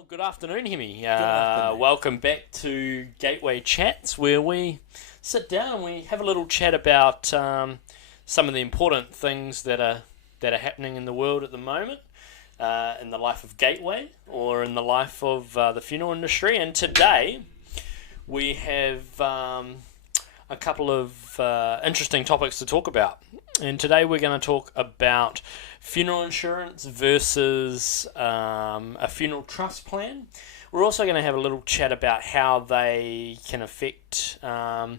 Well, good afternoon, Hemi. afternoon. Welcome back to Gateway Chats, where we sit down and we have a little chat about some of the important things that are happening in the world at the moment, in the life of Gateway or in the life of the funeral industry. And today we have a couple of interesting topics to talk about. And today we're going to talk about funeral insurance versus a funeral trust plan. We're also going to have a little chat about how they can affect, the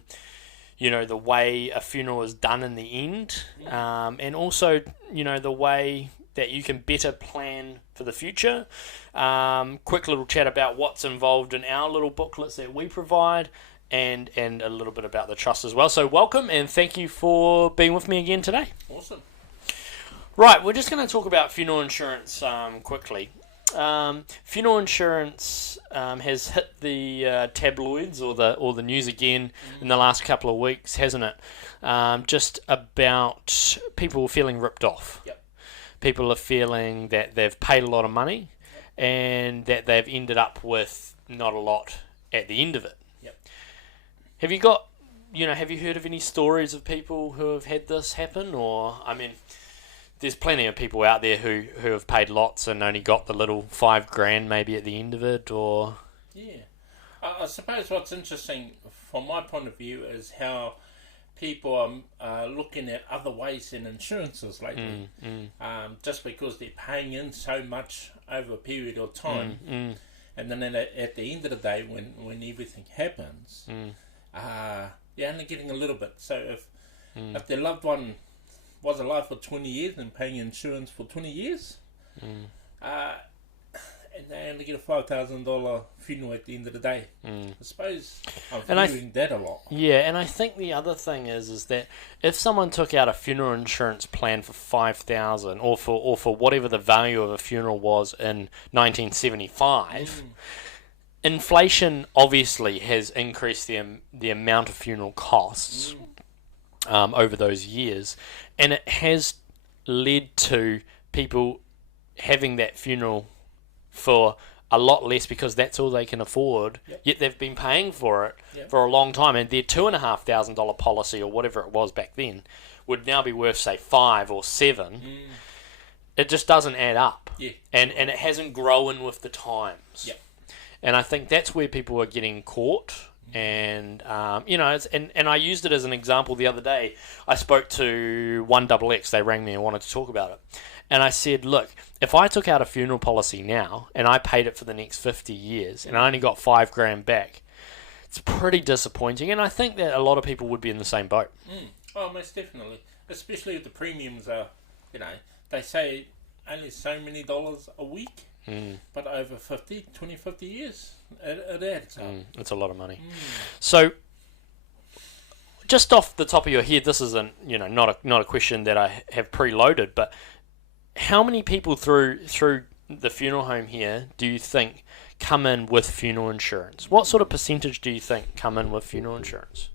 way a funeral is done in the end, and also, the way that you can better plan for the future. Quick little chat about what's involved in our little booklets that we provide, and a little bit about the trust as well. So welcome and thank you for being with me again today. Awesome. Right, we're just going to talk about funeral insurance quickly. Funeral insurance has hit the tabloids or the news again in the last couple of weeks, hasn't it? Just about people feeling ripped off. Yep. People are feeling that they've paid a lot of money and that they've ended up with not a lot at the end of it. Yep. Have you heard of any stories of people who have had this happen? Or, there's plenty of people out there who have paid lots and only got the little $5,000 maybe at the end of it, or... Yeah. I suppose what's interesting from my point of view is how people are looking at other ways than insurances lately. Just because they're paying in so much over a period of time. And then at the end of the day, when everything happens, you're only getting a little bit. So if their loved one was alive for 20 years and paying insurance for 20 years, and they only get a $5,000 funeral at the end of the day. I suppose I'm hearing that a lot. Yeah, and I think the other thing is that if someone took out a funeral insurance plan for $5,000 or for whatever the value of a funeral was in 1975, inflation obviously has increased the amount of funeral costs over those years, and it has led to people having that funeral for a lot less because that's all they can afford. Yet they've been paying for it for a long time, and their $2,500 policy or whatever it was back then would now be worth, say, $5,000 or $7,000. It just doesn't add up, and it hasn't grown with the times. And I think that's where people are getting caught. And and I used it as an example the other day. I spoke to 1XX. They rang me and wanted to talk about it. And I said, look, if I took out a funeral policy now and I paid it for the next 50 years and I only got $5,000 back, it's pretty disappointing. And I think that a lot of people would be in the same boat. Oh, most definitely. Especially if the premiums are, they say only so many dollars a week. But over 50 years, it adds up. It's a lot of money. So, just off the top of your head, this isn't, not a question that I have preloaded, but how many people through the funeral home here do you think come in with funeral insurance? What sort of percentage do you think come in with funeral insurance?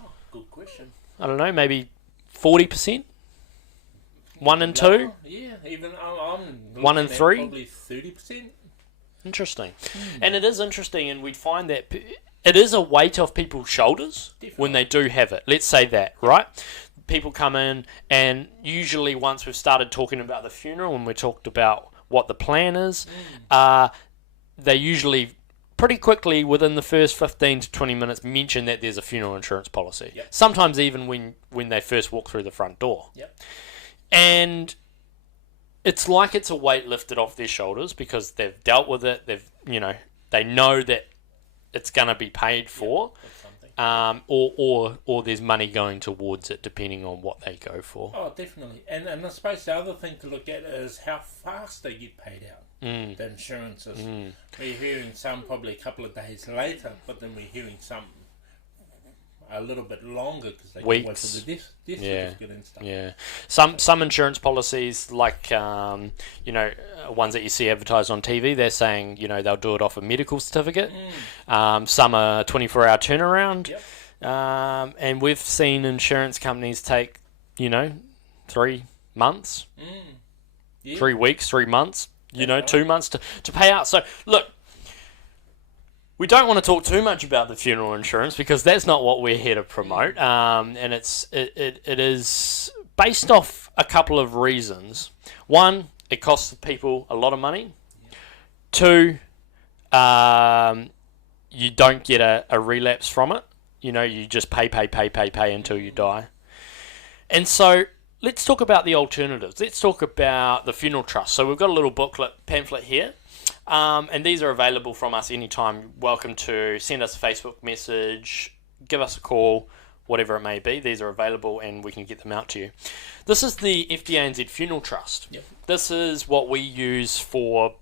Oh, good question. I don't know, maybe 40%? 1 in 2? Yeah, even I'm 1 in 3? Probably 30%. Interesting. And it is interesting, and we'd find that it is a weight off people's shoulders when they do have it. Let's say that, right? People come in, and usually once we've started talking about the funeral and we talked about what the plan is, they usually pretty quickly within the first 15 to 20 minutes mention that there's a funeral insurance policy. Sometimes even when they first walk through the front door. And it's like it's a weight lifted off their shoulders because they've dealt with it. They know that it's going to be paid for, or there's money going towards it depending on what they go for. Oh, definitely. And I suppose the other thing to look at is how fast they get paid out. The insurances. We're hearing some probably a couple of days later, but then we're hearing some a little bit longer because they Weeks. can wait for the death certificate and stuff. Yeah. Some insurance policies, like ones that you see advertised on TV, they're saying they'll do it off a medical certificate. Some are 24-hour turnaround. And we've seen insurance companies take 3 months, 3 weeks, 3 months, 2 months to pay out. So, look, we don't want to talk too much about the funeral insurance because that's not what we're here to promote. And it is based off a couple of reasons. One, it costs people a lot of money. Two, you don't get a relapse from it. You just pay until you die. And so let's talk about the alternatives. Let's talk about the funeral trust. So we've got a little pamphlet here. And these are available from us anytime. You're welcome to send us a Facebook message, give us a call, whatever it may be. These are available and we can get them out to you. This is the FDANZ Funeral Trust. Yep. This is what we use for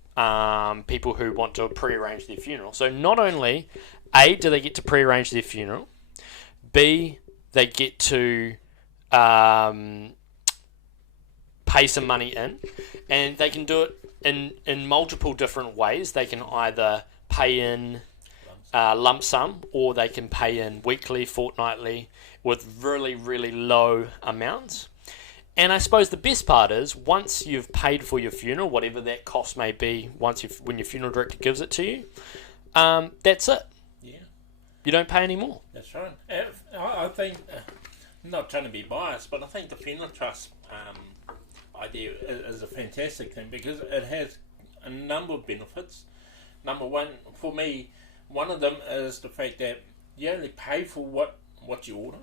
people who want to pre-arrange their funeral. So not only, A, do they get to pre-arrange their funeral, B, they get to pay some money in, and they can do it in multiple different ways. They can either pay in lump sum, or they can pay in weekly, fortnightly, with really, really low amounts. And I suppose the best part is, once you've paid for your funeral, whatever that cost may be, when your funeral director gives it to you, that's it. Yeah. You don't pay any more. That's right. I think, not trying to be biased, but I think the funeral trust idea is a fantastic thing because it has a number of benefits. Number one, for me, one of them is the fact that you only pay for what you order.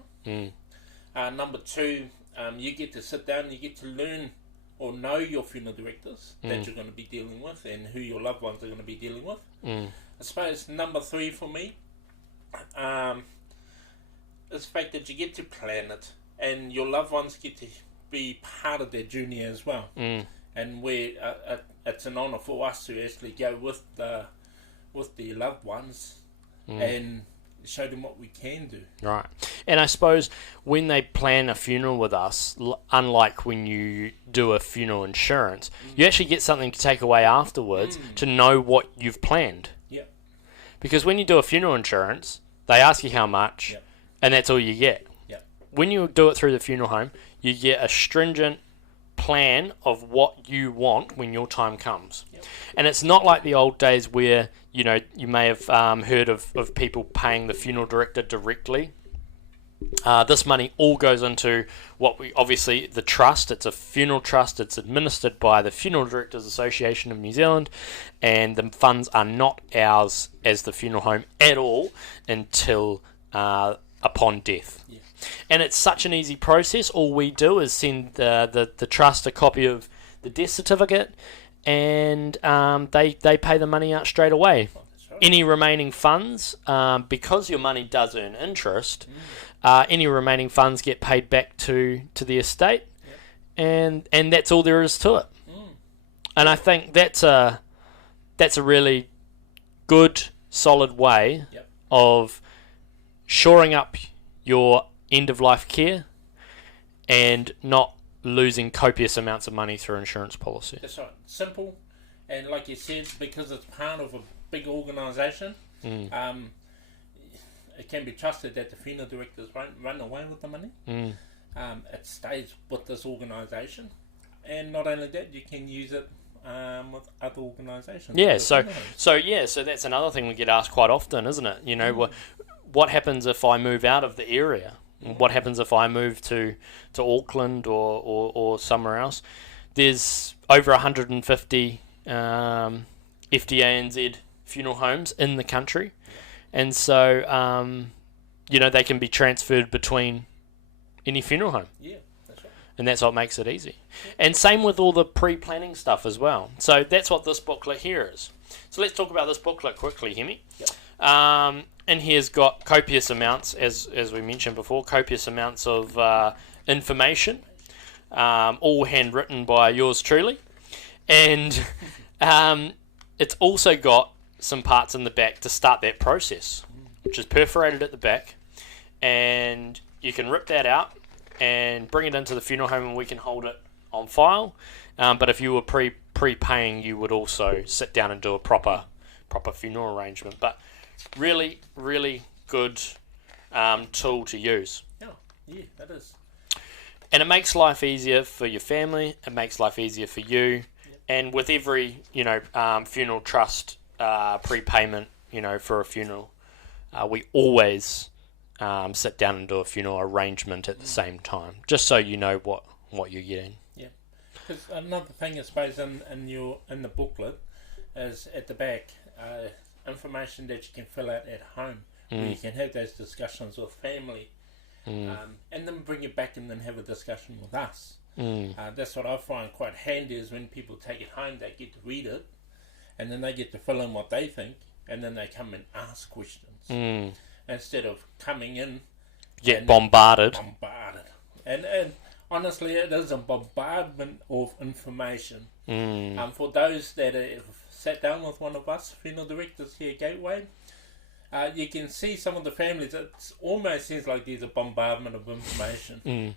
Number two, you get to sit down and you get to learn or know your funeral directors that you're going to be dealing with and who your loved ones are going to be dealing with. I suppose number three for me is the fact that you get to plan it and your loved ones get to be part of their journey as well. And where it's an honour for us to actually go with the loved ones and show them what we can do. Right. And I suppose when they plan a funeral with us, unlike when you do a funeral insurance, you actually get something to take away afterwards to know what you've planned. Yep. Because when you do a funeral insurance, they ask you how much, and that's all you get. Yep. When you do it through the funeral home, you get a stringent plan of what you want when your time comes. Yep. And it's not like the old days where, you may have heard of people paying the funeral director directly. This money all goes into obviously the trust. It's a funeral trust. It's administered by the Funeral Directors Association of New Zealand, and the funds are not ours as the funeral home at all until upon death. Yeah. And it's such an easy process. All we do is send the trust a copy of the death certificate, and they pay the money out straight away. Oh, that's right. Any remaining funds, because your money does earn interest, any remaining funds get paid back to the estate, and that's all there is to it. And I think that's a really good, solid way of shoring up your end-of-life care and not losing copious amounts of money through insurance policy. That's right. Simple, and like you said, because it's part of a big organisation, it can be trusted that the funeral directors won't run away with the money. It stays with this organisation, and not only that, you can use it with other organisations. Yeah, so that's another thing we get asked quite often, isn't it? What happens if I move out of the area? What happens if I move to Auckland or somewhere else? There's over 150 FDANZ funeral homes in the country, and so they can be transferred between any funeral home. Yeah, that's right. And that's what makes it easy. And same with all the pre-planning stuff as well. So that's what this booklet here is. So let's talk about this booklet quickly, Hemi. Yep. And here's got copious amounts, as we mentioned before, copious amounts of information, all handwritten by yours truly. And it's also got some parts in the back to start that process, which is perforated at the back. And you can rip that out and bring it into the funeral home and we can hold it on file. But if you were prepaying, you would also sit down and do a proper funeral arrangement. But really, really good tool to use. Yeah, that is. And it makes life easier for your family. It makes life easier for you. And with every, funeral trust prepayment, for a funeral, we always sit down and do a funeral arrangement at the same time, just so you know what you're getting. Yeah. Because another thing, I suppose, in the booklet is at the back, information that you can fill out at home, where you can have those discussions with family, and then bring it back and then have a discussion with us. That's what I find quite handy, is when people take it home, they get to read it, and then they get to fill in what they think, and then they come and ask questions instead of coming in get bombarded. And honestly, it is a bombardment of information. For those that have sat down with one of us funeral directors here at Gateway, you can see some of the families. It almost seems like there's a bombardment of information.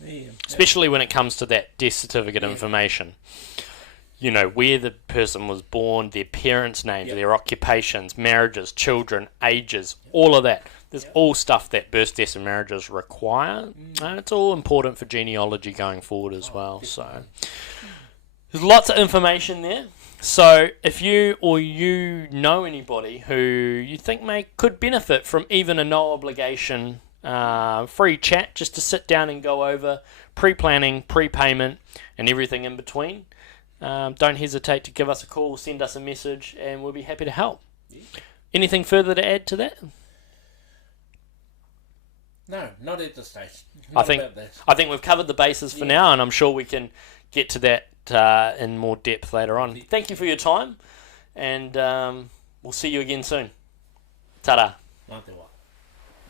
Yeah. Especially when it comes to that death certificate information. Where the person was born, their parents' names, their occupations, marriages, children, ages, all of that. There's all stuff that births, deaths and marriages require. And it's all important for genealogy going forward as well. So there's lots of information there. So if you know anybody who you think could benefit from even a no obligation free chat, just to sit down and go over pre-planning, prepayment and everything in between, don't hesitate to give us a call, send us a message, and we'll be happy to help. Anything further to add to that? No, not at this stage. I think we've covered the bases for now, and I'm sure we can get to that in more depth later on. Thank you for your time, and we'll see you again soon. Ta-da.